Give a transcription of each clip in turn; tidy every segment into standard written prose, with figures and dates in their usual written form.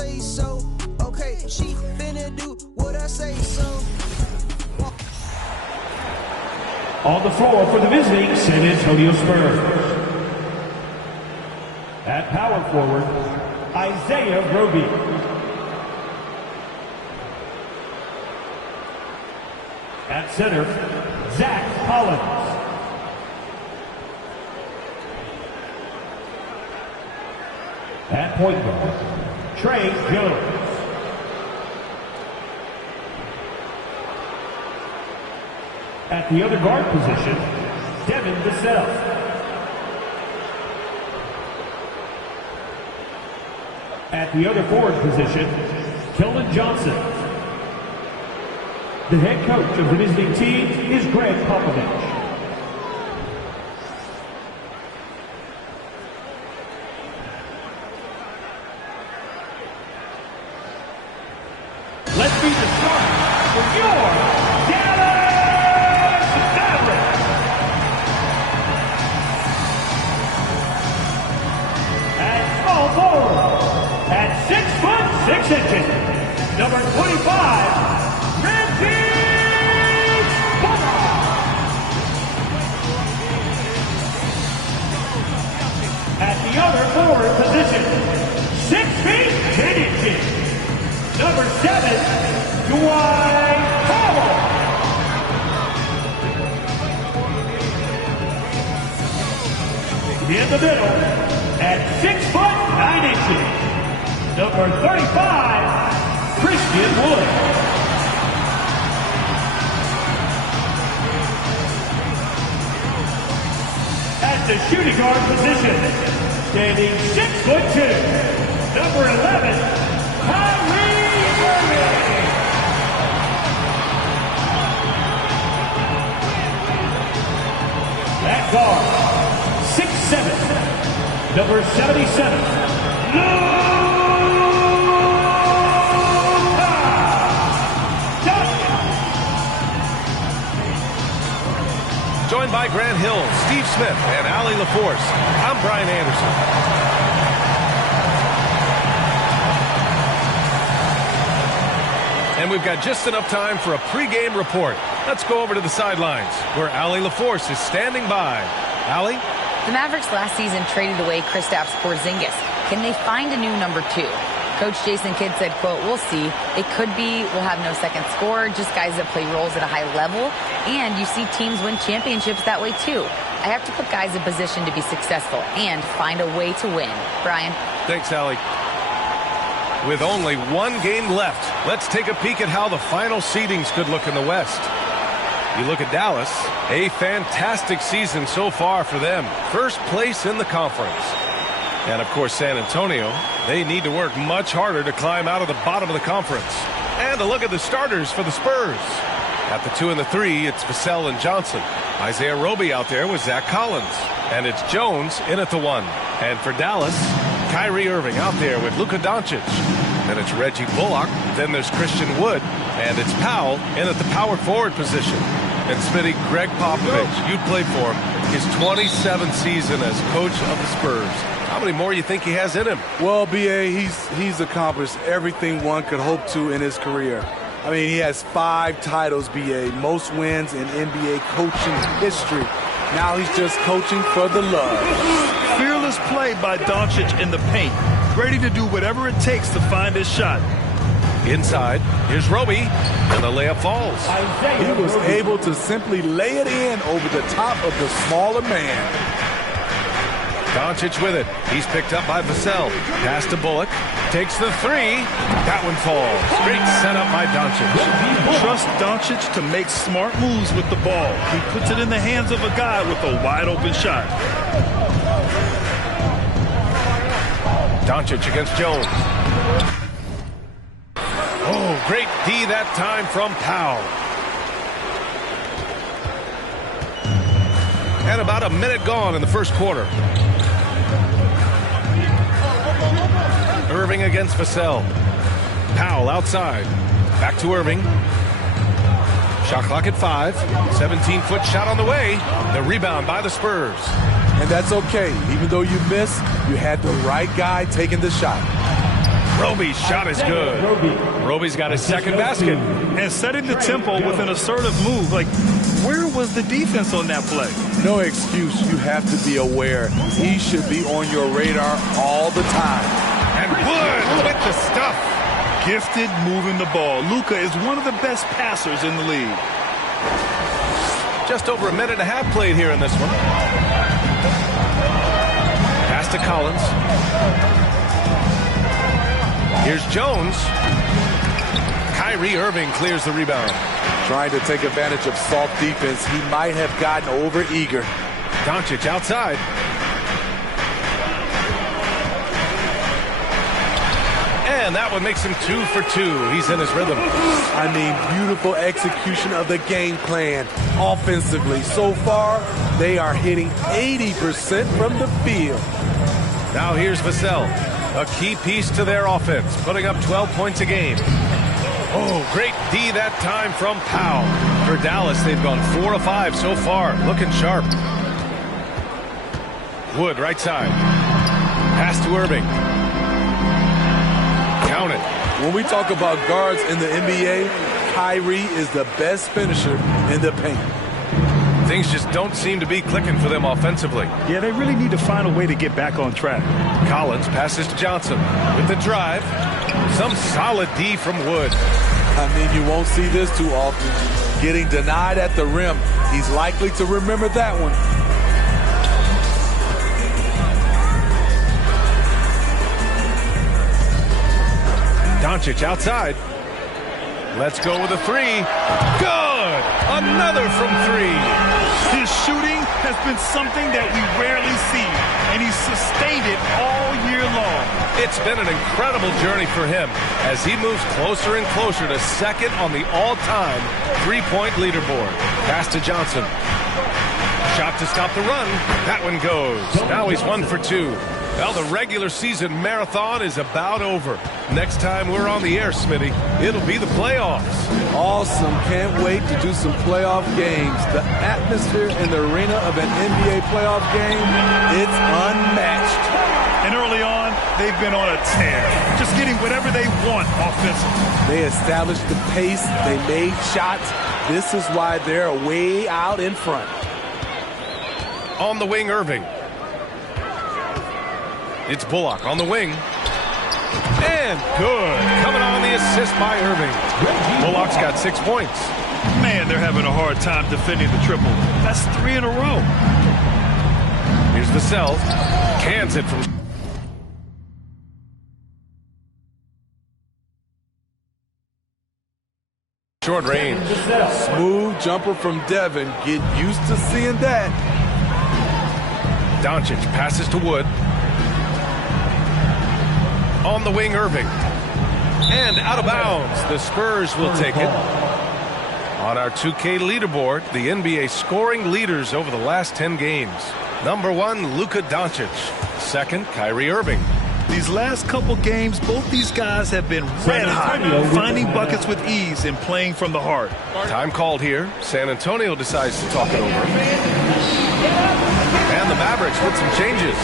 say so. Okay, she finna do what I say so. On the floor for the visiting San Antonio Spurs. At power forward, Isaiah Roby. At center, Zach Collins. At point guard, Trey Jones. At the other guard position, Devin Vassell. At the other forward position, Keldon Johnson. The head coach of the visiting team is Greg Popovich. Let's be the start for your Dallas Mavericks. And small forward at 6'6", number 25. At the other forward position, 6 feet 10 inches, number 7, Dwight Howard. In the middle, at 6 foot 9 inches, number 35, Christian Wood. At the shooting guard position, standing 6'2", number 11, Kyrie Irving. At guard, 6'7", number 77, Joined by Grant Hill, Steve Smith, and Allie LaForce, I'm Brian Anderson. And we've got just enough time for a pregame report. Let's go over to the sidelines, where Allie LaForce is standing by. Allie? The Mavericks last season traded away Kristaps Porzingis. Can they find a new number 2? Coach Jason Kidd said, quote, "We'll see. It could be we'll have no second scorer, just guys that play roles at a high level. And you see teams win championships that way, too. I have to put guys in position to be successful and find a way to win." Brian? Thanks, Allie. With only one game left, let's take a peek at how the final seedings could look in the West. You look at Dallas, a fantastic season so far for them. First place in the conference. And, of course, San Antonio, they need to work much harder to climb out of the bottom of the conference. And a look at the starters for the Spurs. At the 2 and the 3, it's Vassell and Johnson. Isaiah Roby out there with Zach Collins. And it's Jones in at the 1. And for Dallas, Kyrie Irving out there with Luka Doncic. Then it's Reggie Bullock. Then there's Christian Wood. And it's Powell in at the power forward position. And Smitty, Greg Popovich, you'd play for him. His 27th season as coach of the Spurs. How many more you think he has in him? Well, B.A., he's accomplished everything one could hope to in his career. I mean, he has 5 titles, B.A., most wins in NBA coaching history. Now he's just coaching for the love. Fearless play by Doncic in the paint. Ready to do whatever it takes to find his shot. Inside, here's Roby, and the layup falls. He was able to simply lay it in over the top of the smaller man. Doncic with it. He's picked up by Vassell. Pass to Bullock. Takes the 3. That one falls. Great setup by Doncic. Trust Doncic to make smart moves with the ball. He puts it in the hands of a guy with a wide open shot. Doncic against Jones. Oh, great D that time from Powell. And about a minute gone in the first quarter. Irving against Vassell. Powell outside. Back to Irving. Shot clock at 5. 17-foot shot on the way. The rebound by the Spurs. And that's okay. Even though you missed, you had the right guy taking the shot. Roby's shot is good. Roby's got his second basket. And setting the tempo with an assertive move. Like, where was the defense on that play? No excuse. You have to be aware. He should be on your radar all the time. And Wood with the stuff. Gifted moving the ball. Luka is one of the best passers in the league. Just over a minute and a half played here in this one. Pass to Collins. Here's Jones. Kyrie Irving clears the rebound. Trying to take advantage of soft defense. He might have gotten over-eager. Doncic outside. And that one makes him 2 for 2. He's in his rhythm. I mean, beautiful execution of the game plan offensively. So far, they are hitting 80% from the field. Now here's Vassell, a key piece to their offense, putting up 12 points a game. Oh, great D that time from Powell. For Dallas, they've gone 4 of 5 so far, looking sharp. Wood, right side. Pass to Irving. Count it. When we talk about guards in the NBA, Kyrie is the best finisher in the paint. Things just don't seem to be clicking for them offensively. Yeah, they really need to find a way to get back on track. Collins passes to Johnson with the drive. Some solid D from Wood. I mean, you won't see this too often. Getting denied at the rim. He's likely to remember that one. Doncic outside. Let's go with a 3. Good! Another from 3. His shooting has been something that we rarely see, and he's sustained it all year long. It's been an incredible journey for him as he moves closer and closer to second on the all-time three-point leaderboard. Pass to Johnson. Shot to stop the run. That one goes. Now he's 1 for 2. Well, the regular season marathon is about over. Next time we're on the air, Smitty, it'll be the playoffs. Awesome. Can't wait to do some playoff games. The atmosphere in the arena of an NBA playoff game, it's unmatched. And early on, they've been on a tear, just getting whatever they want offensively. They established the pace. They made shots. This is why they're way out in front. On the wing, Irving. It's Bullock on the wing. And good. Coming on the assist by Irving. Bullock's got 6 points. Man, they're having a hard time defending the triple. That's 3 in a row. Here's Vassell. Cans it from short range. Smooth jumper from Devin. Get used to seeing that. Doncic passes to Wood. On the wing, Irving. And out of bounds. The Spurs will take it. On our 2K leaderboard, the NBA scoring leaders over the last 10 games. Number 1, Luka Doncic. Second, Kyrie Irving. These last couple games, both these guys have been red hot, finding buckets with ease and playing from the heart. Time called here. San Antonio decides to talk it over. And the Mavericks with some changes.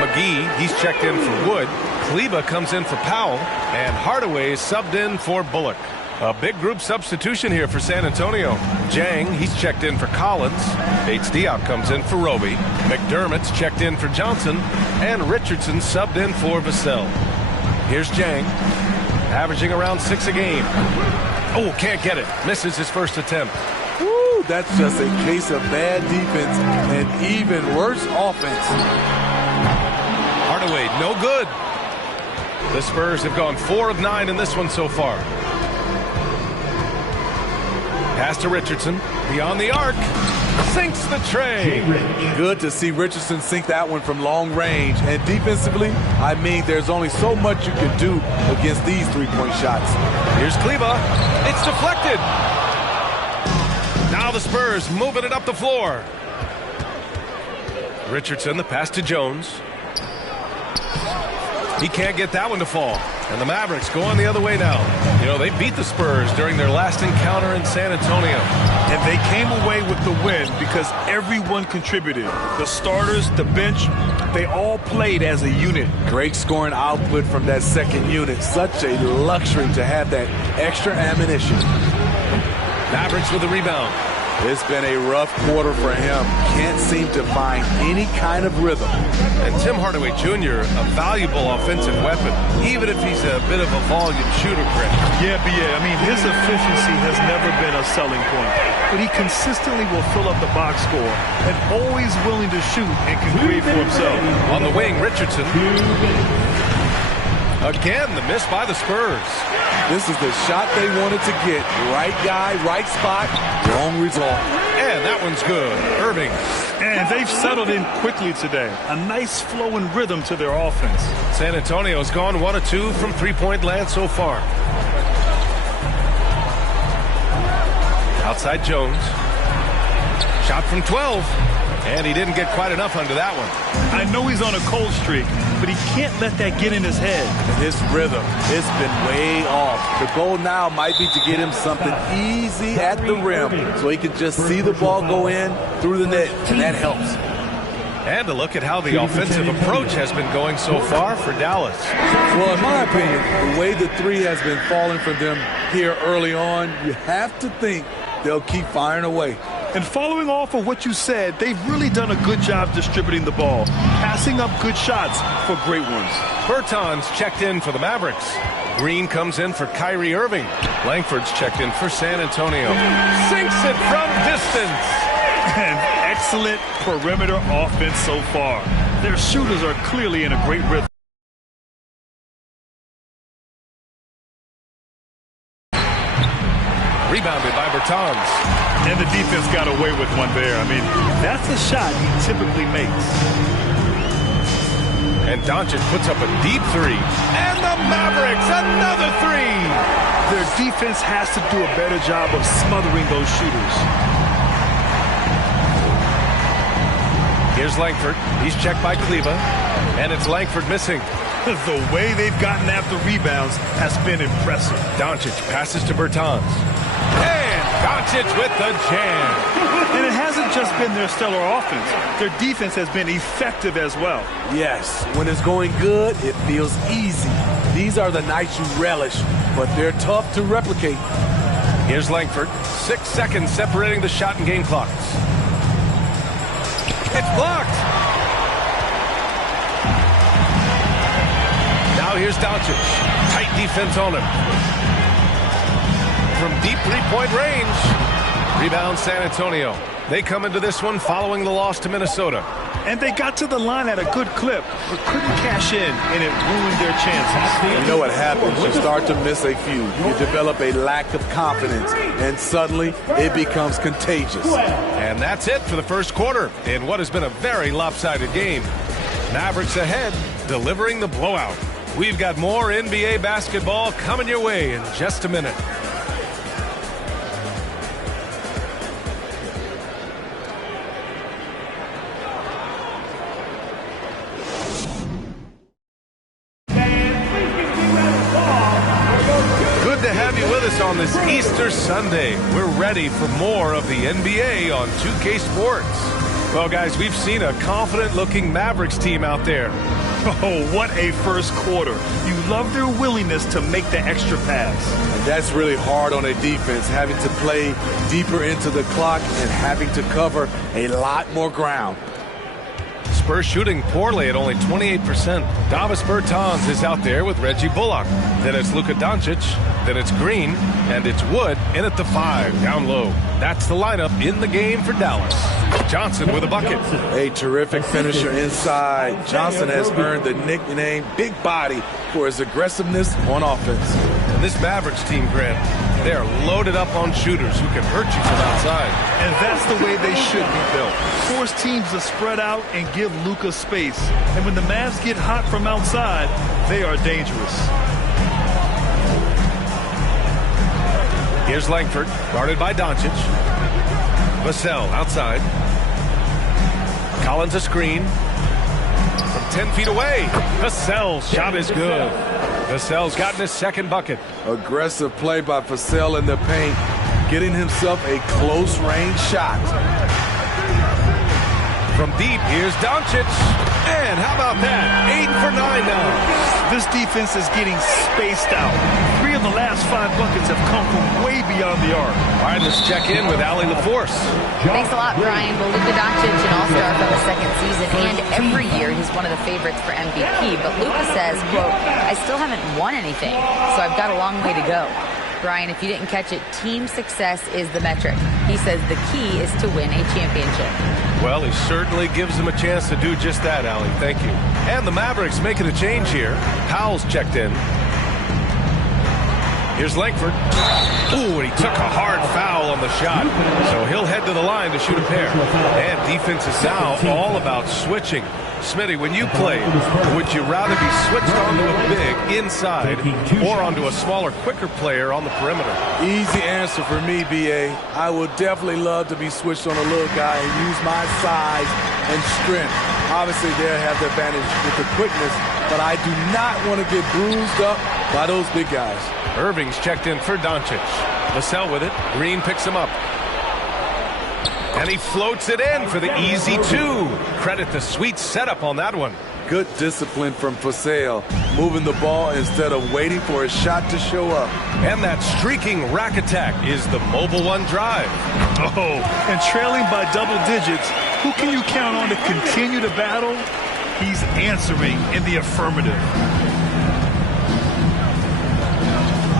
McGee, he's checked in for Wood. Kleba comes in for Powell. And Hardaway is subbed in for Bullock. A big group substitution here for San Antonio. Jang, he's checked in for Collins. H-Diop comes in for Roby. McDermott's checked in for Johnson. And Richardson subbed in for Vassell. Here's Jang, averaging around 6 a game. Oh, can't get it. Misses his first attempt. Woo, that's just a case of bad defense and even worse offense. Hardaway, no good. The Spurs have gone 4 of 9 in this one so far. Pass to Richardson. Beyond the arc. Sinks the tray. Good to see Richardson sink that one from long range. And defensively, I mean, there's only so much you can do against these three-point shots. Here's Kleba. It's deflected. Now the Spurs moving it up the floor. Richardson, the pass to Jones. He can't get that one to fall. And the Mavericks going the other way now. You know, they beat the Spurs during their last encounter in San Antonio. And they came away with the win because everyone contributed. The starters, the bench, they all played as a unit. Great scoring output from that second unit. Such a luxury to have that extra ammunition. Mavericks with the rebound. It's been a rough quarter for him. Can't seem to find any kind of rhythm. And Tim Hardaway Jr., a valuable offensive weapon, even if he's a bit of a volume shooter, Greg. Yeah, I mean, his efficiency has never been a selling point. But he consistently will fill up the box score and always willing to shoot and can create for himself. On the wing, Richardson. Again, the miss by the Spurs. This is the shot they wanted to get. Right guy, right spot, wrong result. And that one's good. Irving. And they've settled in quickly today. A nice flow and rhythm to their offense. San Antonio's gone 1 of 2 from three-point land so far. Outside Jones. Shot from 12. And he didn't get quite enough under that one. I know he's on a cold streak, but he can't let that get in his head. His rhythm has been way off. The goal now might be to get him something easy at the rim so he can just see the ball go in through the net, and that helps. And to look at how the offensive approach has been going so far for Dallas. Well, in my opinion, the way the three has been falling for them here early on, you have to think they'll keep firing away. And following off of what you said, they've really done a good job distributing the ball, passing up good shots for great ones. Bertans checked in for the Mavericks. Green comes in for Kyrie Irving. Langford's checked in for San Antonio. Sinks it from distance. And excellent perimeter offense so far. Their shooters are clearly in a great rhythm. Rebounded by Bertans. And the defense got away with one there. I mean, that's a shot he typically makes. And Doncic puts up a deep three. And the Mavericks, another three. Their defense has to do a better job of smothering those shooters. Here's Langford. He's checked by Kleba. And it's Langford missing. The way they've gotten after rebounds has been impressive. Doncic passes to Bertans. And Doncic with the jam. And it hasn't just been their stellar offense. Their defense has been effective as well. Yes, when it's going good, it feels easy. These are the nights you relish, but they're tough to replicate. Here's Langford. 6 seconds separating the shot and game clocks. It's blocked. Now here's Doncic. Tight defense on him. From deep three-point range. Rebound San Antonio. They come into this one following the loss to Minnesota. And they got to the line at a good clip, but couldn't cash in, and it ruined their chances. You know what happens? You start to miss a few. You develop a lack of confidence, and suddenly it becomes contagious. And that's it for the first quarter in what has been a very lopsided game. Mavericks ahead, delivering the blowout. We've got more NBA basketball coming your way in just a minute. On this Easter Sunday, we're ready for more of the NBA on 2K Sports. Well, guys, we've seen a confident-looking Mavericks team out there. Oh, what a first quarter. You love their willingness to make the extra pass. And that's really hard on a defense, having to play deeper into the clock and having to cover a lot more ground. Spurs shooting poorly at only 28%. Davis Bertans is out there with Reggie Bullock. Then it's Luka Doncic. Then it's Green. And it's Wood in at the 5, down low. That's the lineup in the game for Dallas. Johnson with a bucket. A terrific finisher inside. Johnson has earned the nickname Big Body for his aggressiveness on offense. And this Mavericks team, Grant, they are loaded up on shooters who can hurt you from outside. And that's the way they should be built. Force teams to spread out and give Luka space. And when the Mavs get hot from outside, they are dangerous. Here's Langford, guarded by Doncic. Vassell outside. Collins a screen. From 10 feet away, Vassell's shot is good. Vassell's gotten his second bucket. Aggressive play by Vassell in the paint, getting himself a close-range shot. From deep, here's Doncic. And how about that? 8 for 9 now. This defense is getting spaced out. 3 of the last 5 buckets have come from way beyond the arc. All right, let's check in with Allie LaForce. Thanks a lot, Brian. Well, Luka Doncic, an all-star for the second season, and every year he's one of the favorites for MVP. But Luka says, quote, I still haven't won anything, so I've got a long way to go. Brian, if you didn't catch it, team success is the metric. He says the key is to win a championship. Well, he certainly gives him a chance to do just that, Allie. Thank you. And the Mavericks making a change here. Powell's checked in. Here's Langford. Ooh, and he took a hard foul on the shot. So he'll head to the line to shoot a pair. And defense is now all about switching. Smitty, when you played, would you rather be switched onto a big inside or onto a smaller, quicker player on the perimeter? Easy answer for me, B.A. I would definitely love to be switched on a little guy and use my size and strength. Obviously, they'll have the advantage with the quickness, but I do not want to get bruised up by those big guys. Irving's checked in for Doncic. Vassell with it. Green picks him up. And he floats it in for the easy 2. Credit the sweet setup on that one. Good discipline from Vassell, moving the ball instead of waiting for a shot to show up. And that streaking rack attack is the Mobile One drive. Oh, and trailing by double digits, who can you count on to continue the battle? He's answering in the affirmative.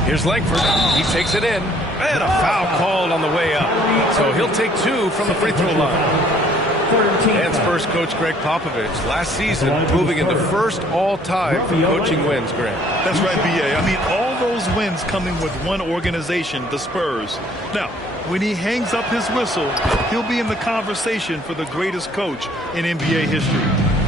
Here's Langford. He takes it in. And a foul called on the way up. So he'll take 2 from the free throw line. And Spurs coach Greg Popovich last season moving into first all-time for coaching wins, Grant. That's right, B.A. I mean, all those wins coming with one organization, the Spurs. Now, when he hangs up his whistle, he'll be in the conversation for the greatest coach in NBA history.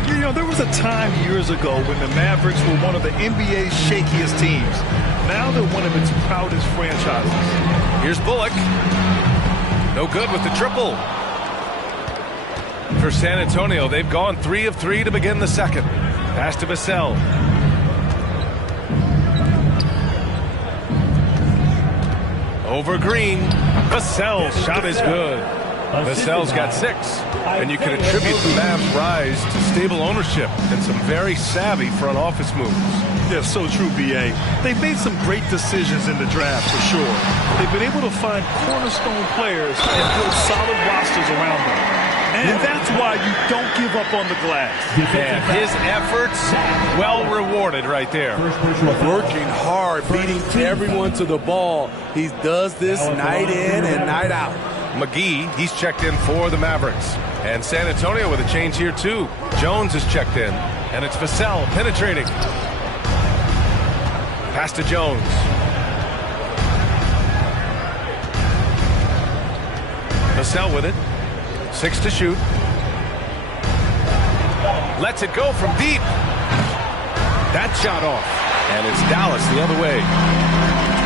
You know, there was a time years ago when the Mavericks were one of the NBA's shakiest teams. Now they're one of its proudest franchises. Here's Bullock. No good with the triple. For San Antonio, they've gone 3 of 3 to begin the second. Pass to Vassell. Over Green. Vassell's shot is good. Vassell's got 6. And you can attribute the Mavs' rise to stable ownership and some very savvy front office moves. Yeah, so true, B.A. They've made some great decisions in the draft, for sure. They've been able to find cornerstone players and build solid rosters around them. And that's why you don't give up on the glass. And his efforts, well rewarded right there. Working hard, beating everyone to the ball. He does this night in and night out. McGee, he's checked in for the Mavericks. And San Antonio with a change here, too. Jones is checked in. And it's Vassell penetrating. Pass to Jones. Vassell with it. 6 to shoot. Lets it go from deep. That shot off. And it's Dallas the other way.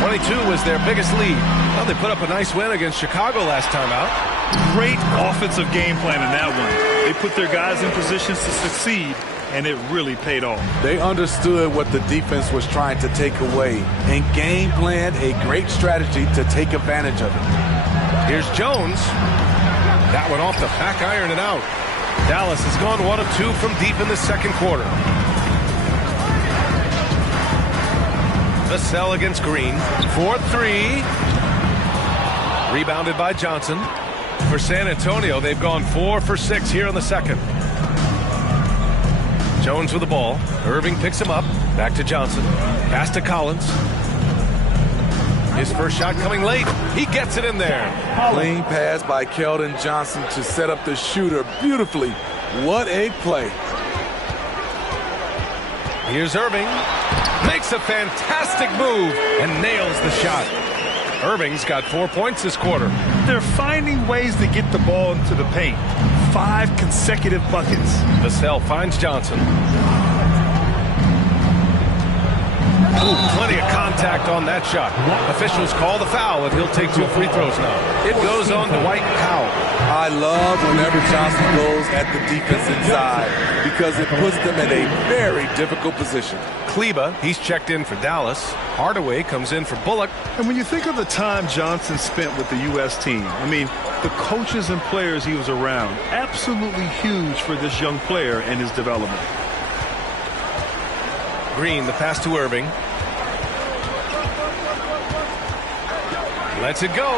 22 was their biggest lead. Well, they put up a nice win against Chicago last time out. Great offensive game plan in that one. They put their guys in positions to succeed, and it really paid off. They understood what the defense was trying to take away and game planned a great strategy to take advantage of it. Here's Jones. That one off the back iron and out. Dallas has gone 1 of 2 from deep in the second quarter. Vassell against Green. 4-3. Rebounded by Johnson. For San Antonio, they've gone 4 for 6 here in the second. Jones with the ball. Irving picks him up. Back to Johnson. Pass to Collins. His first shot coming late. He gets it in there. Clean pass by Keldon Johnson to set up the shooter beautifully. What a play. Here's Irving. Makes a fantastic move and nails the shot. Irving's got 4 points this quarter. They're finding ways to get the ball into the paint. 5 consecutive buckets. Vassell finds Johnson. Ooh, plenty of contact contact on that shot. Officials call the foul, and he'll take 2 free throws now. It goes on Dwight Powell. I love whenever Johnson goes at the defense inside because it puts them in a very difficult position. Kleba, he's checked in for Dallas. Hardaway comes in for Bullock. And when you think of the time Johnson spent with the U.S. team, I mean, the coaches and players he was around, absolutely huge for this young player and his development. Green, the pass to Irving. Lets it go.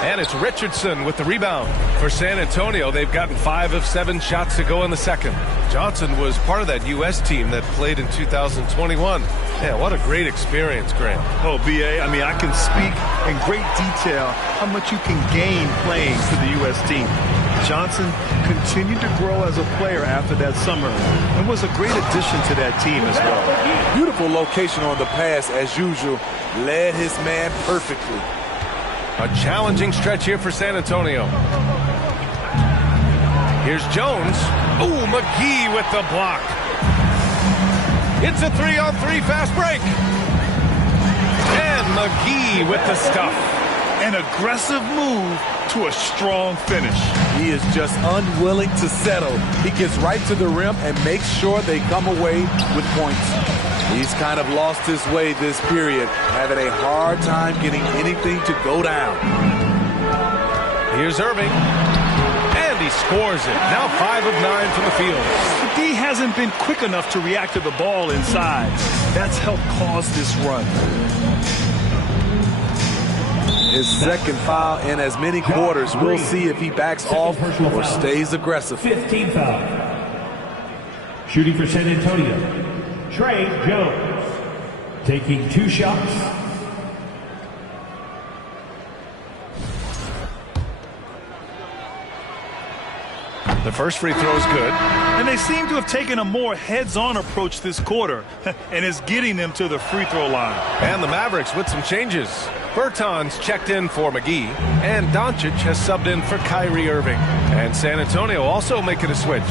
And it's Richardson with the rebound. For San Antonio, they've gotten 5 of 7 shots to go in the second. Johnson was part of that U.S. team that played in 2021. Yeah, what a great experience, Graham. Oh, B.A., I mean, I can speak in great detail how much you can gain playing for the U.S. team. Johnson continued to grow as a player after that summer and was a great addition to that team as well. Beautiful location on the pass, as usual. Led his man perfectly. A challenging stretch here for San Antonio. Here's Jones. Ooh, McGee with the block. It's a 3-on-3 fast break. And McGee with the stuff. An aggressive move to a strong finish. He is just unwilling to settle. He gets right to the rim and makes sure they come away with points. He's kind of lost his way this period, having a hard time getting anything to go down. Here's Irving. And he scores it. Now 5 of 9 from the field. The D hasn't been quick enough to react to the ball inside. That's helped cause this run. His second foul in as many quarters. We'll see if he backs off or stays aggressive. 15 foul. Shooting for San Antonio, Trey Jones. Taking 2 shots. The first free throw is good. And they seem to have taken a more heads-on approach this quarter, and it's getting them to the free throw line. And the Mavericks with some changes. Bertans checked in for McGee, and Doncic has subbed in for Kyrie Irving. And San Antonio also making a switch.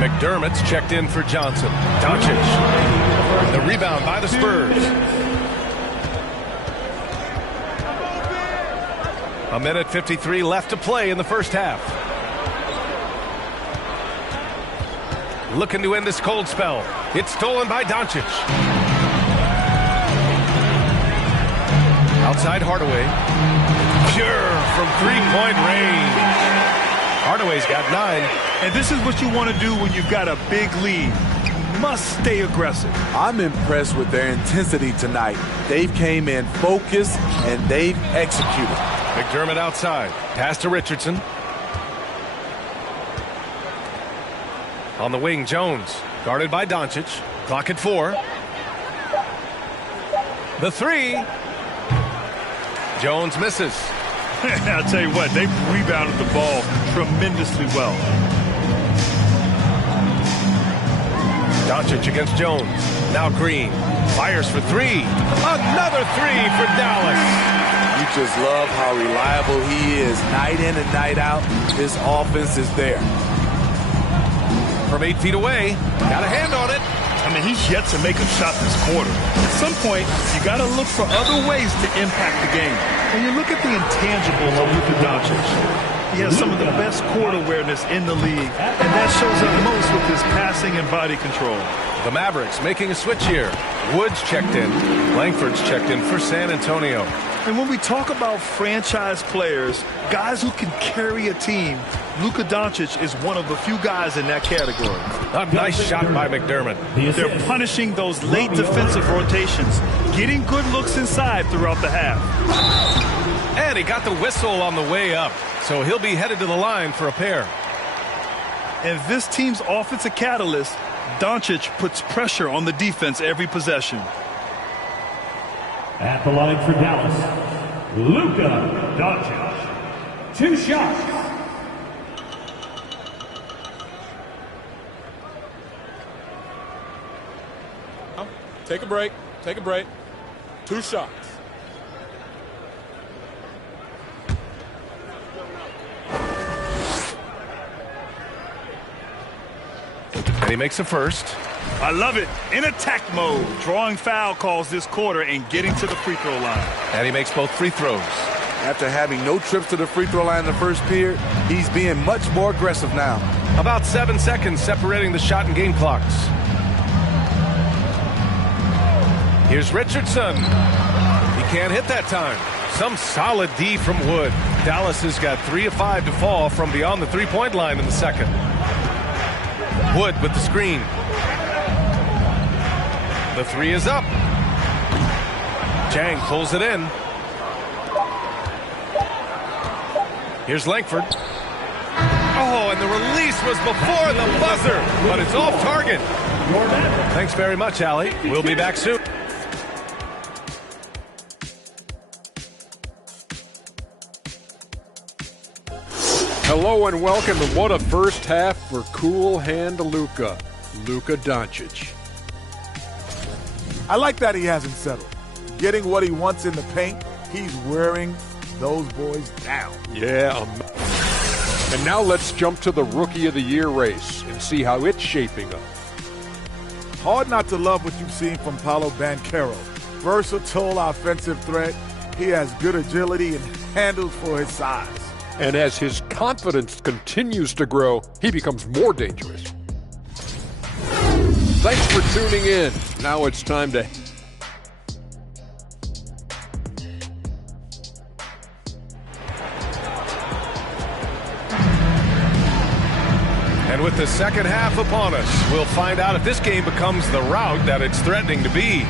McDermott's checked in for Johnson. Doncic. The rebound by the Spurs. A minute 53 left to play in the first half. Looking to end this cold spell. It's stolen by Doncic. Outside Hardaway. Pure from 3-point range. Hardaway's got 9. And this is what you want to do when you've got a big lead. You must stay aggressive. I'm impressed with their intensity tonight. They've came in focused and they've executed. McDermott outside. Pass to Richardson. On the wing, Jones. Guarded by Doncic. Clock at 4. The 3. Jones misses. I'll tell you what, they've rebounded the ball tremendously well. Doncic against Jones. Now Green. Fires for 3. Another 3 for Dallas. You just love how reliable he is. Night in and night out, his offense is there. From 8 feet away. Got a hand on it. I mean, he's yet to make a shot this quarter. At some point, you got to look for other ways to impact the game. When you look at the intangibles of Luka Doncic, he has some of the best court awareness in the league, and that shows up most with his passing and body control. The Mavericks making a switch here. Woods checked in. Langford's checked in for San Antonio. And when we talk about franchise players, guys who can carry a team, Luka Doncic is one of the few guys in that category. A nice shot by McDermott. They're punishing those late defensive rotations, getting good looks inside throughout the half. And he got the whistle on the way up, so he'll be headed to the line for a pair. And this team's offensive catalyst, Doncic, puts pressure on the defense every possession. At the line for Dallas, Luka Doncic. 2 shots. Take a break. Take a break. 2 shots. And he makes a first. I love it. In attack mode, drawing foul calls this quarter and getting to the free throw line. And he makes both free throws. After having no trips to the free throw line in the first period, he's being much more aggressive now. About 7 seconds separating the shot and game clocks. Here's Richardson. He can't hit that time. Some solid D from Wood. Dallas has got 3 of 5 to fall from beyond the three-point line in the second. Wood with the screen. The three is up. Chang pulls it in. Here's Langford. Oh, and the release was before the buzzer, but it's off target. Thanks very much, Allie. We'll be back soon. Hello and welcome to what a first half for Cool Hand Luka Doncic. I like that he hasn't settled. Getting what he wants in the paint, he's wearing those boys down. Yeah, and now let's jump to the Rookie of the Year race and see how it's shaping up. Hard not to love what you've seen from Paolo Banchero. Versatile offensive threat. He has good agility and handles for his size. And as his confidence continues to grow, he becomes more dangerous. Thanks for tuning in. Now it's time to... And with the second half upon us, we'll find out if this game becomes the rout that it's threatening to be.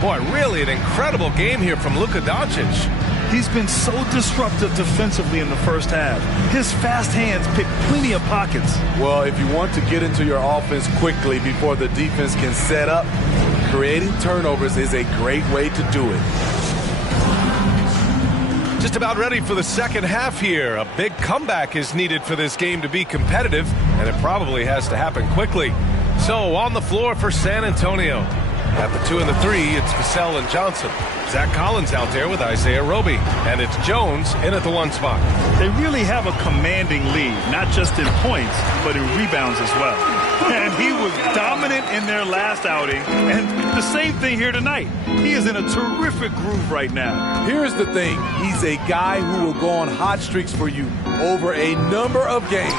Boy, really an incredible game here from Luka Doncic. He's been so disruptive defensively in the first half. His fast hands pick plenty of pockets. Well, if you want to get into your offense quickly before the defense can set up, creating turnovers is a great way to do it. Just about ready for the second half here. A big comeback is needed for this game to be competitive, and it probably has to happen quickly. So on the floor for San Antonio. At the 2 and the 3, it's Vassell and Johnson. Zach Collins out there with Isaiah Roby. And it's Jones in at the 1 spot. They really have a commanding lead, not just in points, but in rebounds as well. And he was dominant in their last outing. And the same thing here tonight. He is in a terrific groove right now. Here's the thing. He's a guy who will go on hot streaks for you over a number of games.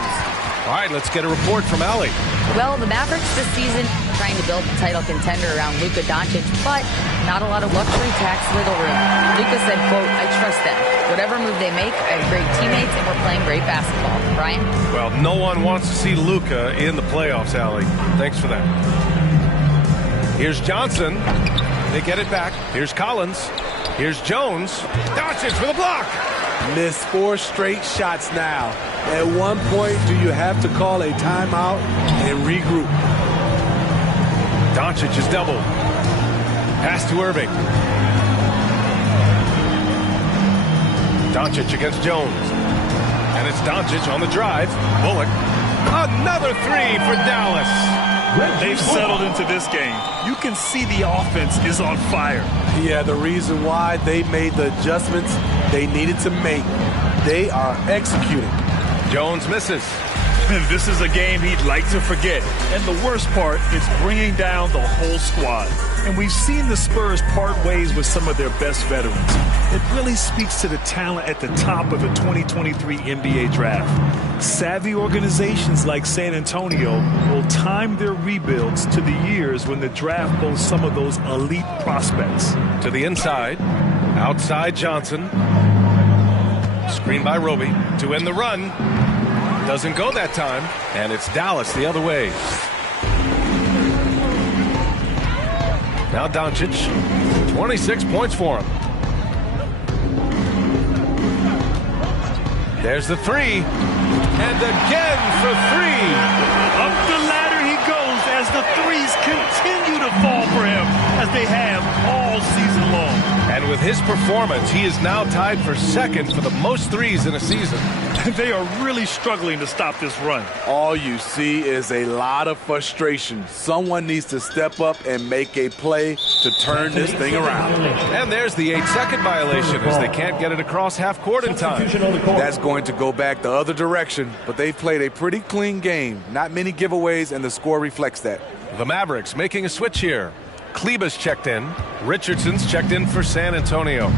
All right, let's get a report from Allie. Well, the Mavericks this season trying to build a title contender around Luka Doncic, but not a lot of luxury tax wiggle room. Luka said, quote, "I trust them. Whatever move they make, I have great teammates, and we're playing great basketball." Brian? Well, no one wants to see Luka in the playoffs, Allie. Thanks for that. Here's Johnson. They get it back. Here's Collins. Here's Jones. Doncic with a block. Missed 4 straight shots now. At one point, do you have to call a timeout and regroup? Doncic is doubled. Pass to Irving. Doncic against Jones. And it's Doncic on the drive. Bullock. Another 3 for Dallas. They've settled into this game. You can see the offense is on fire. Yeah, the reason why they made the adjustments they needed to make. They are executing. Jones misses. And this is a game he'd like to forget. And the worst part is bringing down the whole squad. And we've seen the Spurs part ways with some of their best veterans. It really speaks to the talent at the top of the 2023 NBA draft. Savvy organizations like San Antonio will time their rebuilds to the years when the draft boasts some of those elite prospects. To the inside. Outside Johnson. Screen by Roby to end the run. Doesn't go that time. And it's Dallas the other way. Now Doncic. 26 points for him. There's the 3. And again for 3. Up the ladder he goes as the threes continue to fall for him as they have all season long. And with his performance, he is now tied for second for the most threes in a season. They are really struggling to stop this run. All you see is a lot of frustration. Someone needs to step up and make a play to turn this thing around. And there's the 8-second violation as they can't get it across half court in time. That's going to go back the other direction, but they've played a pretty clean game. Not many giveaways, and the score reflects that. The Mavericks making a switch here. Kleba's checked in. Richardson's checked in for San Antonio.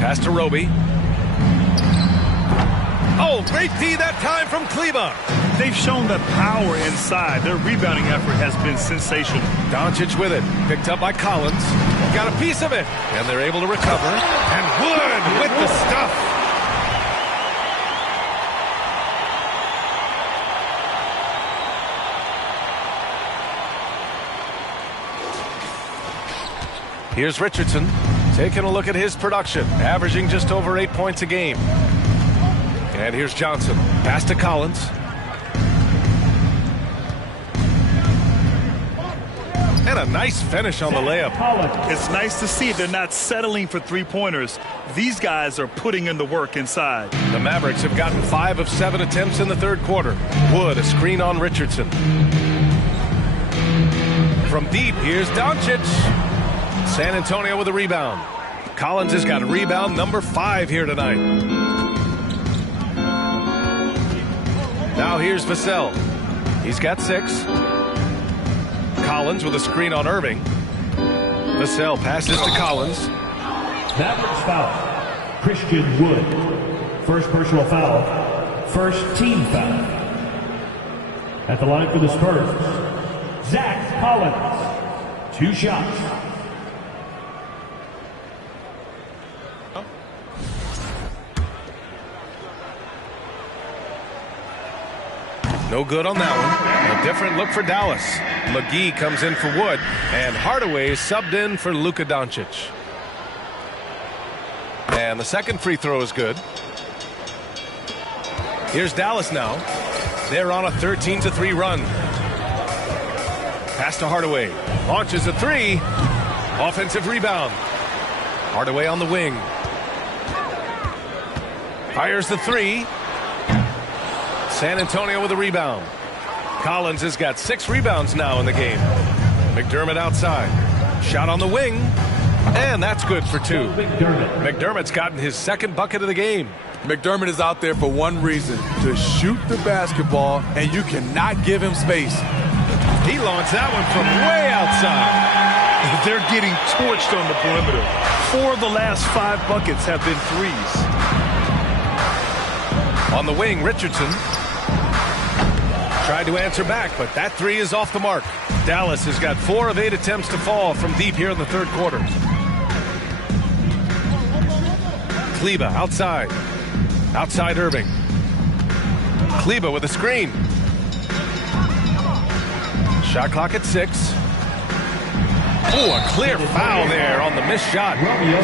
Pass to Roby. Oh, great D that time from Kleba. They've shown the power inside. Their rebounding effort has been sensational. Doncic with it. Picked up by Collins. Got a piece of it. And they're able to recover. And Wood with the stuff. Here's Richardson. Taking a look at his production, averaging just over 8 points a game. And here's Johnson. Pass to Collins. And a nice finish on the layup. It's nice to see they're not settling for three-pointers. These guys are putting in the work inside. The Mavericks have gotten 5 of 7 attempts in the third quarter. Wood, a screen on Richardson. From deep, here's Doncic. San Antonio with a rebound. Collins has got rebound number 5 here tonight. Now here's Vassell. He's got 6. Collins with a screen on Irving. Vassell passes to Collins. Mavericks foul. Christian Wood. First personal foul. First team foul. At the line for the Spurs, Zach Collins. 2 shots. No good on that one. A different look for Dallas. McGee comes in for Wood, and Hardaway is subbed in for Luka Doncic. And the second free throw is good. Here's Dallas now. They're on a 13-3 run. Pass to Hardaway. Launches a 3. Offensive rebound. Hardaway on the wing. Fires the 3. San Antonio with a rebound. Collins has got 6 rebounds now in the game. McDermott outside. Shot on the wing. And that's good for 2. McDermott's gotten his second bucket of the game. McDermott is out there for one reason, to shoot the basketball, and you cannot give him space. He launched that one from way outside. They're getting torched on the perimeter. 4 of the last 5 buckets have been threes. On the wing, Richardson tried to answer back, but that 3 is off the mark. Dallas has got 4 of 8 attempts to fall from deep here in the third quarter. Kleba outside. Outside Irving. Kleba with a screen. Shot clock at 6. Oh, a clear foul there on the missed shot.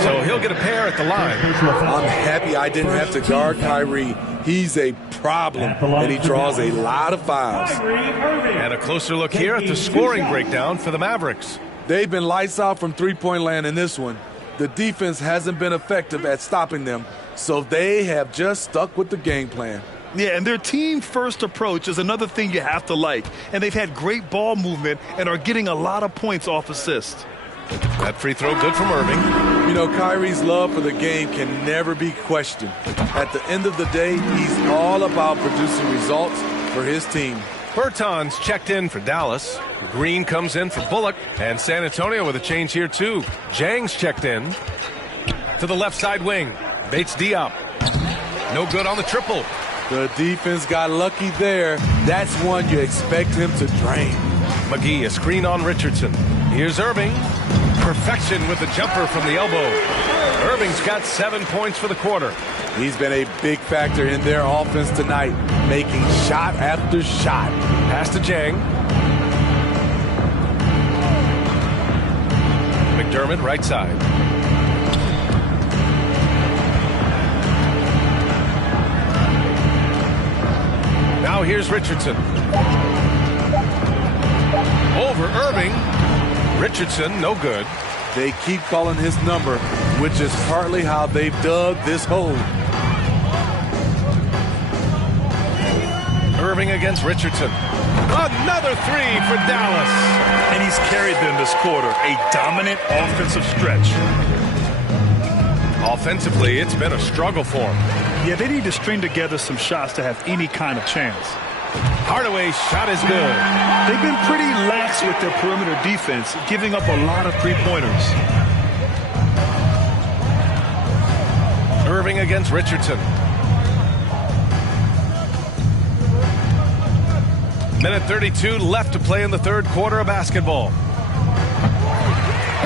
So he'll get a pair at the line. I'm happy I didn't have to guard Kyrie. He's a problem, and he draws a lot of fouls. And a closer look here at the scoring breakdown for the Mavericks. They've been lights out from three-point land in this one. The defense hasn't been effective at stopping them, so they have just stuck with the game plan. Yeah, and their team-first approach is another thing you have to like. And they've had great ball movement and are getting a lot of points off assist. That free throw good from Irving. You know, Kyrie's love for the game can never be questioned. At the end of the day, he's all about producing results for his team. Bertans checked in for Dallas. Green comes in for Bullock. And San Antonio with a change here, too. Jang's checked in to the left side wing. Bates Diop. No good on the triple. The defense got lucky there. That's one you expect him to drain. McGee, a screen on Richardson. Here's Irving. Perfection with the jumper from the elbow. Irving's got 7 points for the quarter. He's been a big factor in their offense tonight, making shot after shot. Pass to Jang. McDermott, right side. Now here's Richardson. Over Irving. Richardson, no good. They keep calling his number, which is partly how they've dug this hole. Irving against Richardson. Another three for Dallas. And he's carried them this quarter. A dominant offensive stretch. Offensively, it's been a struggle for him. Yeah, they need to string together some shots to have any kind of chance. Hardaway's shot is good. They've been pretty lax with their perimeter defense, giving up a lot of three-pointers. Irving against Richardson. Minute 32 left to play in the third quarter of basketball.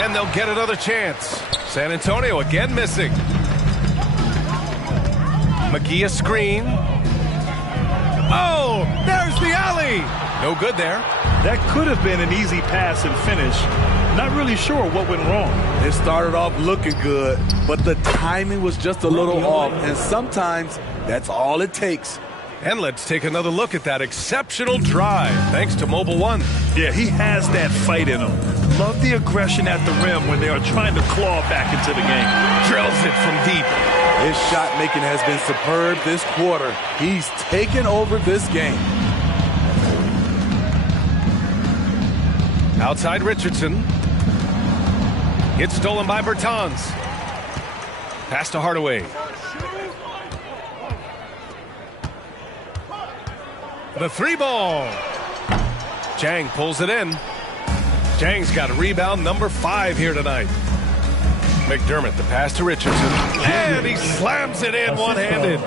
And they'll get another chance. San Antonio again missing. McGee a screen. Oh, there's the alley. No good there. That could have been an easy pass and finish. Not really sure what went wrong. It started off looking good, but the timing was just a little off, and sometimes that's all it takes. And let's take another look at that exceptional drive, thanks to Mobile One. Yeah, he has that fight in him. Love the aggression at the rim when they are trying to claw back into the game. Drills it from deep. His shot making has been superb this quarter. He's taken over this game. Outside Richardson. It's stolen by Bertans. Pass to Hardaway. The three ball. Jang pulls it in. Jang's got a rebound number 5 here tonight. McDermott, the pass to Richardson. And he slams it in one-handed.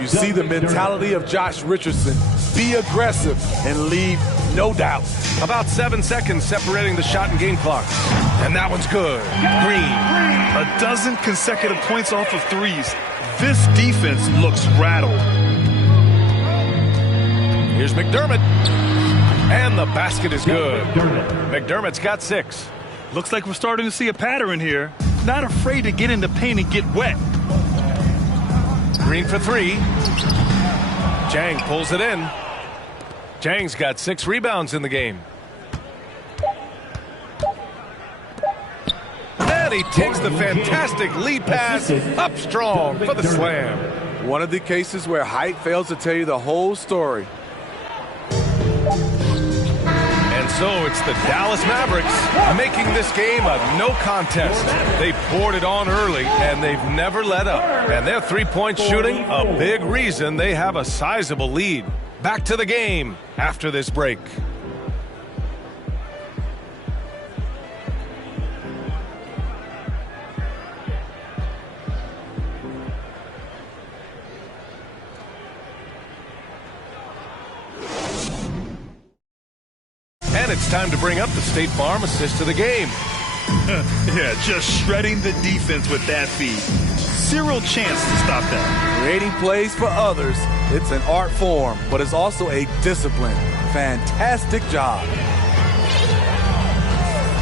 You see the mentality of Josh Richardson. Be aggressive and leave no doubt. About 7 seconds separating the shot and game clock. And that one's good. Green. A dozen consecutive points off of threes. This defense looks rattled. Here's McDermott. And the basket is good. McDermott's got 6. Looks like we're starting to see a pattern here. Not afraid to get in the paint and get wet. Green for 3. Jang pulls it in. Jang's got 6 rebounds in the game. And he takes the fantastic lead pass up strong for the slam. One of the cases where height fails to tell you the whole story. And so it's the Dallas Mavericks making this game a no contest. They poured it on early, and they've never let up. And their three-point shooting, a big reason they have a sizable lead. Back to the game after this break. And it's time to bring up the State Farm assist to the game. Yeah, just shredding the defense with that feed. Zero chance to stop that. Creating plays for others, it's an art form, but it's also a discipline. Fantastic job.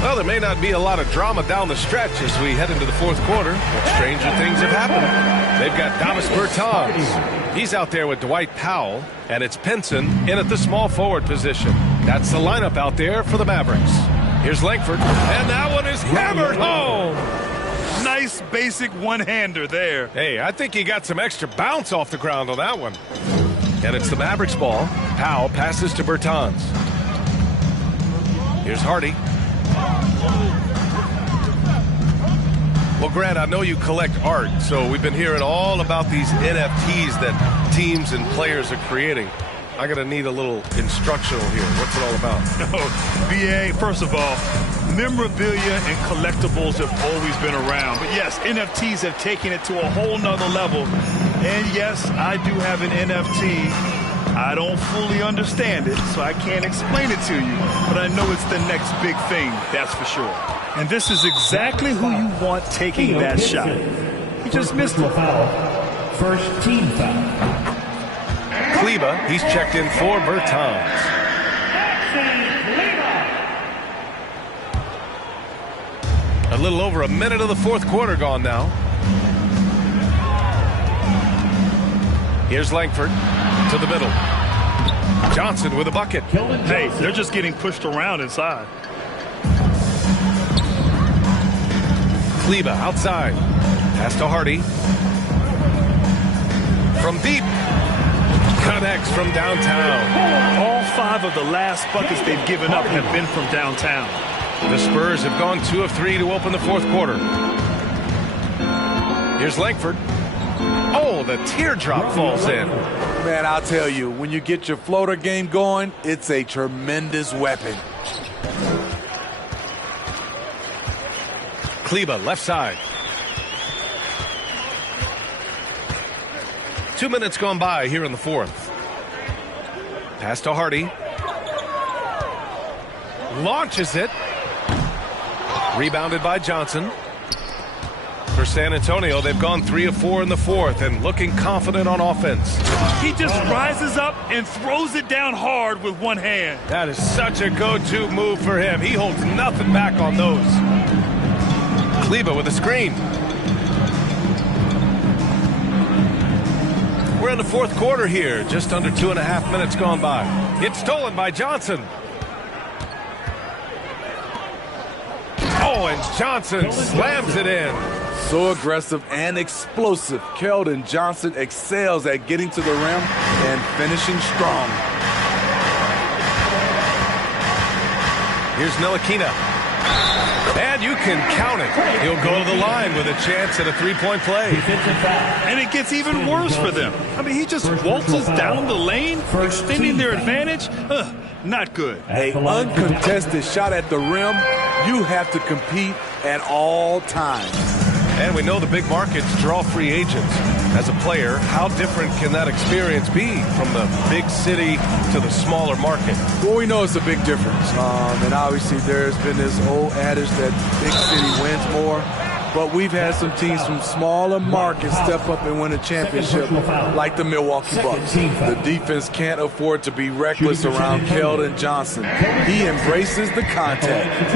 Well, there may not be a lot of drama down the stretch as we head into the fourth quarter, but stranger things have happened. They've got Davis Bertans. He's out there with Dwight Powell, and it's Pinson in at the small forward position. That's the lineup out there for the Mavericks. Here's Langford, and that one is hammered home. Nice basic one-hander there. Hey, I think he got some extra bounce off the ground on that one. And it's the Mavericks ball. Powell passes to Bertans. Here's Hardy. Well, Grant, I know you collect art, so we've been hearing all about these NFTs that teams and players are creating. I'm going to need a little instructional here. What's it all about? Oh, BA, first of all, memorabilia and collectibles have always been around. But yes, NFTs have taken it to a whole nother level. And yes, I do have an NFT. I don't fully understand it, so I can't explain it to you. But I know it's the next big thing, that's for sure. And this is exactly who you want taking that shot. He just missed it. First team foul. Kleba, he's checked in for Bertans. A little over a minute of the fourth quarter gone now. Here's Langford to the middle. Johnson with a bucket. Hey, they're just getting pushed around inside. Kleba outside. Pass to Hardy. From deep. Connects from downtown. All 5 of the last buckets they've given up have been from downtown. The Spurs have gone 2 of 3 to open the fourth quarter. Here's Langford. Oh, the teardrop falls in. Man, I'll tell you, when you get your floater game going, it's a tremendous weapon. Kleba, left side. 2 minutes gone by here in the fourth. Pass to Hardy. Launches it. Rebounded by Johnson. For San Antonio, they've gone 3 of 4 in the fourth and looking confident on offense. He just rises up and throws it down hard with one hand. That is such a go-to move for him. He holds nothing back on those. Kleba with a screen. We're in the fourth quarter here, just under 2.5 minutes gone by. It's stolen by Johnson. Oh, and Johnson slams it in. So aggressive and explosive. Keldon Johnson excels at getting to the rim and finishing strong. Here's Ntilikina. And you can count it. He'll go to the line with a chance at a three-point play. And it gets even worse for them. I mean, he just waltzes down the lane, extending their advantage. Not good. An uncontested shot at the rim. You have to compete at all times. And we know the big markets draw free agents. As a player, how different can that experience be from the big city to the smaller market? Well, we know it's a big difference. And obviously there's been this old adage that big city wins more. But we've had some teams from smaller markets step up and win a championship, like the Milwaukee Bucks. The defense can't afford to be reckless around Keldon Johnson. He embraces the contact.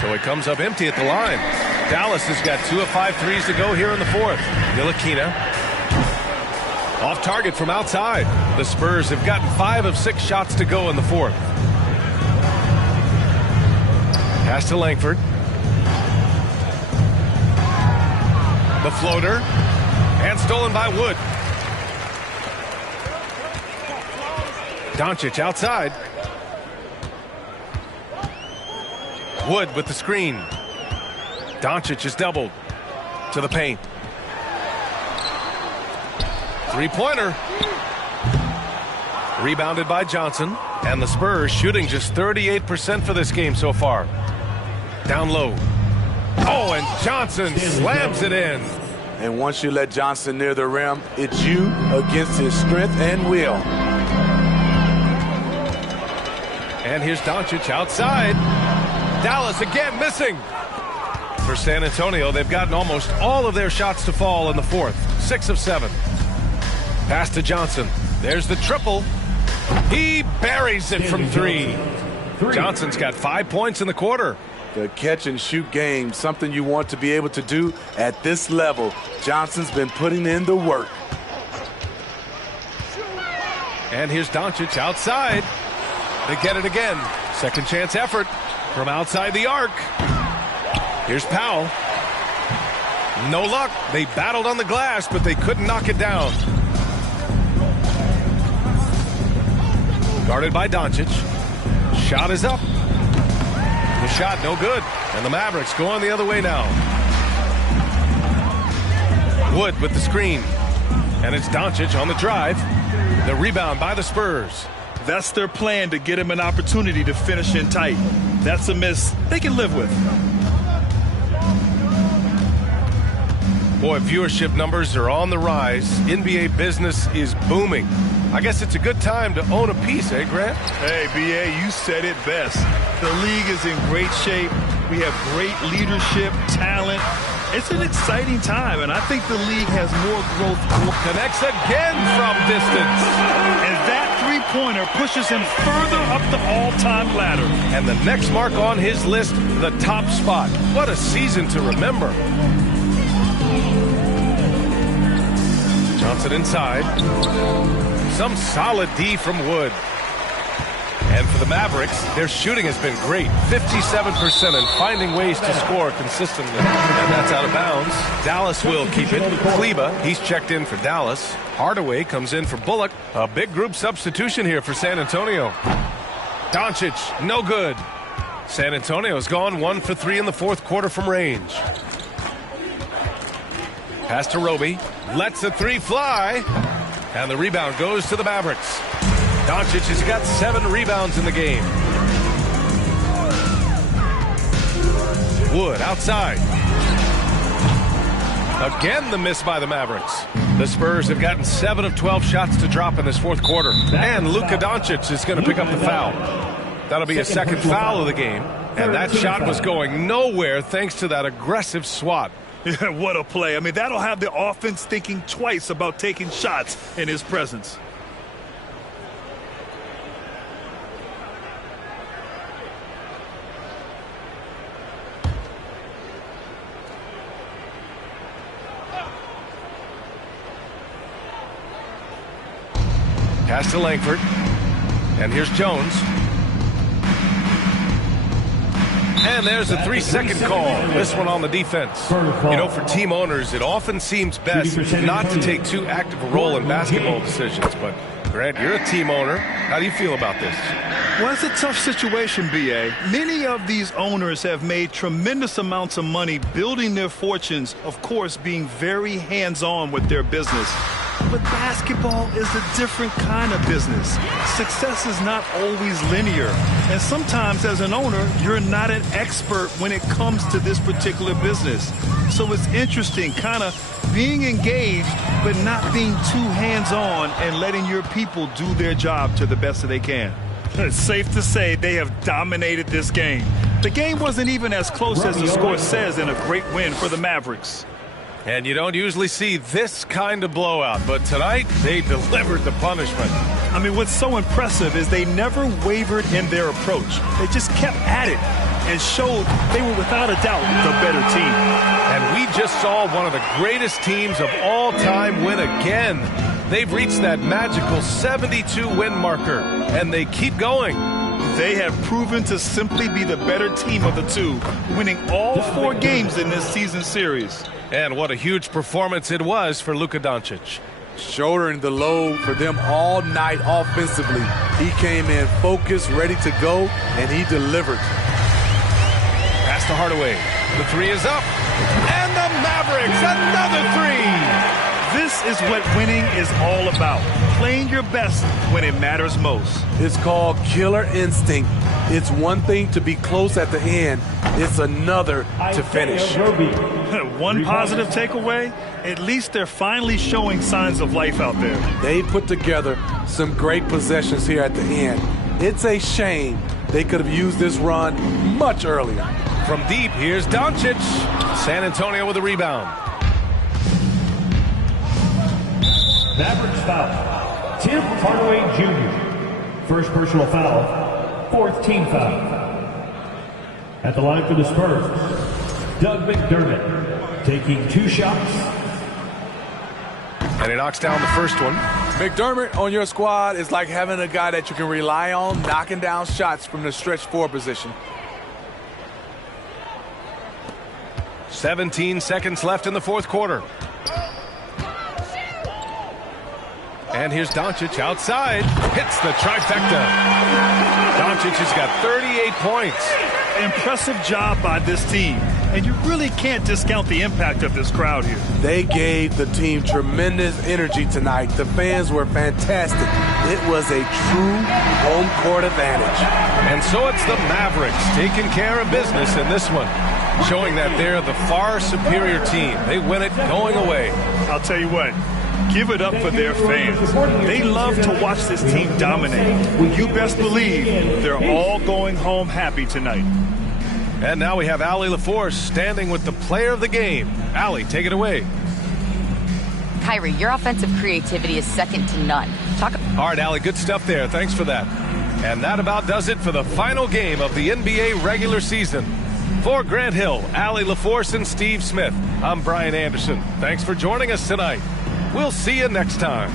So it comes up empty at the line. Dallas has got 2 of 5 threes to go here in the fourth. Ntilikina. Off target from outside. The Spurs have gotten 5 of 6 shots to go in the fourth. Pass to Langford. The floater. And stolen by Wood. Doncic outside. Wood with the screen. Doncic is doubled to the paint. Three-pointer. Rebounded by Johnson. And the Spurs shooting just 38% for this game so far. Down low. Oh, and Johnson slams it in. And once you let Johnson near the rim, it's you against his strength and will. And here's Doncic outside. Dallas again missing. For San Antonio, they've gotten almost all of their shots to fall in the fourth. 6 of 7. Pass to Johnson. There's the triple. He buries it from 3. Johnson's got 5 points in the quarter. The catch and shoot game, something you want to be able to do at this level. Johnson's been putting in the work. And here's Doncic outside. They get it again. Second chance effort from outside the arc. Here's Powell. No luck. They battled on the glass, but they couldn't knock it down. Guarded by Doncic. Shot is up. The shot no good. And the Mavericks going the other way now. Wood with the screen. And it's Doncic on the drive. The rebound by the Spurs. That's their plan, to get him an opportunity to finish in tight. That's a miss they can live with. Boy, viewership numbers are on the rise. NBA business is booming. I guess it's a good time to own a piece, eh, Grant? Hey, B.A., you said it best. The league is in great shape. We have great leadership, talent. It's an exciting time, and I think the league has more growth. Connects again from distance. And that three-pointer pushes him further up the all-time ladder. And the next mark on his list, the top spot. What a season to remember. Johnson inside. Some solid D from Wood. And for the Mavericks, their shooting has been great. 57% and finding ways to score consistently. And that's out of bounds. Dallas will keep it. Kleba, he's checked in for Dallas. Hardaway comes in for Bullock. A big group substitution here for San Antonio. Doncic, no good. San Antonio's gone 1 for 3 in the fourth quarter from range. Pass to Roby. Lets a three fly. And the rebound goes to the Mavericks. Doncic has got 7 rebounds in the game. Wood outside. Again, the miss by the Mavericks. The Spurs have gotten 7 of 12 shots to drop in this fourth quarter. And Luka Doncic is going to pick up the foul. That'll be a second foul of the game. And that shot was going nowhere thanks to that aggressive swat. Yeah, what a play. I mean, that'll have the offense thinking twice about taking shots in his presence. Pass to Langford. And here's Jones. And there's a 3-second call. This one on the defense. You know, for team owners, it often seems best not to take too active a role in basketball decisions. But, Grant, you're a team owner. How do you feel about this? Well, it's a tough situation, B.A. Many of these owners have made tremendous amounts of money building their fortunes, of course, being very hands-on with their business. But basketball is a different kind of business. Success is not always linear. And sometimes as an owner, you're not an expert when it comes to this particular business. So it's interesting kind of being engaged, but not being too hands-on and letting your people do their job to the best that they can. It's safe to say they have dominated this game. The game wasn't even as close as the score says in a great win for the Mavericks. And you don't usually see this kind of blowout, but tonight they delivered the punishment. I mean, what's so impressive is they never wavered in their approach. They just kept at it and showed they were without a doubt the better team. And we just saw one of the greatest teams of all time win again. They've reached that magical 72-win marker, and they keep going. They have proven to simply be the better team of the two, winning all 4 games in this season series. And what a huge performance it was for Luka Doncic. Shouldering the load for them all night offensively. He came in focused, ready to go, and he delivered. Pass to Hardaway. The 3 is up. And the Mavericks, another 3. This is what winning is all about. Playing your best when it matters most. It's called killer instinct. It's one thing to be close at the end. It's another to finish. One positive takeaway, at least they're finally showing signs of life out there. They put together some great possessions here at the end. It's a shame they could have used this run much earlier. From deep, here's Doncic. San Antonio with a rebound. Mavericks foul. Tim Hardaway Jr. First personal foul. 4th team foul. At the line for the Spurs, Doug McDermott taking 2 shots. And he knocks down the first one. McDermott on your squad is like having a guy that you can rely on knocking down shots from the stretch 4 position. 17 seconds left in the fourth quarter. And here's Doncic outside. Hits the trifecta. Doncic has got 38 points. Impressive job by this team. And you really can't discount the impact of this crowd here. They gave the team tremendous energy tonight. The fans were fantastic. It was a true home court advantage. And so it's the Mavericks taking care of business in this one, showing that they're the far superior team. They win it going away. I'll tell you what. Give it up for their fans. They love to watch this team dominate. You best believe they're all going home happy tonight. And now we have Allie LaForce standing with the player of the game. Allie, take it away. Kyrie, your offensive creativity is second to none. All right, Allie, good stuff there. Thanks for that. And that about does it for the final game of the NBA regular season. For Grant Hill, Allie LaForce, and Steve Smith, I'm Brian Anderson. Thanks for joining us tonight. We'll see you next time.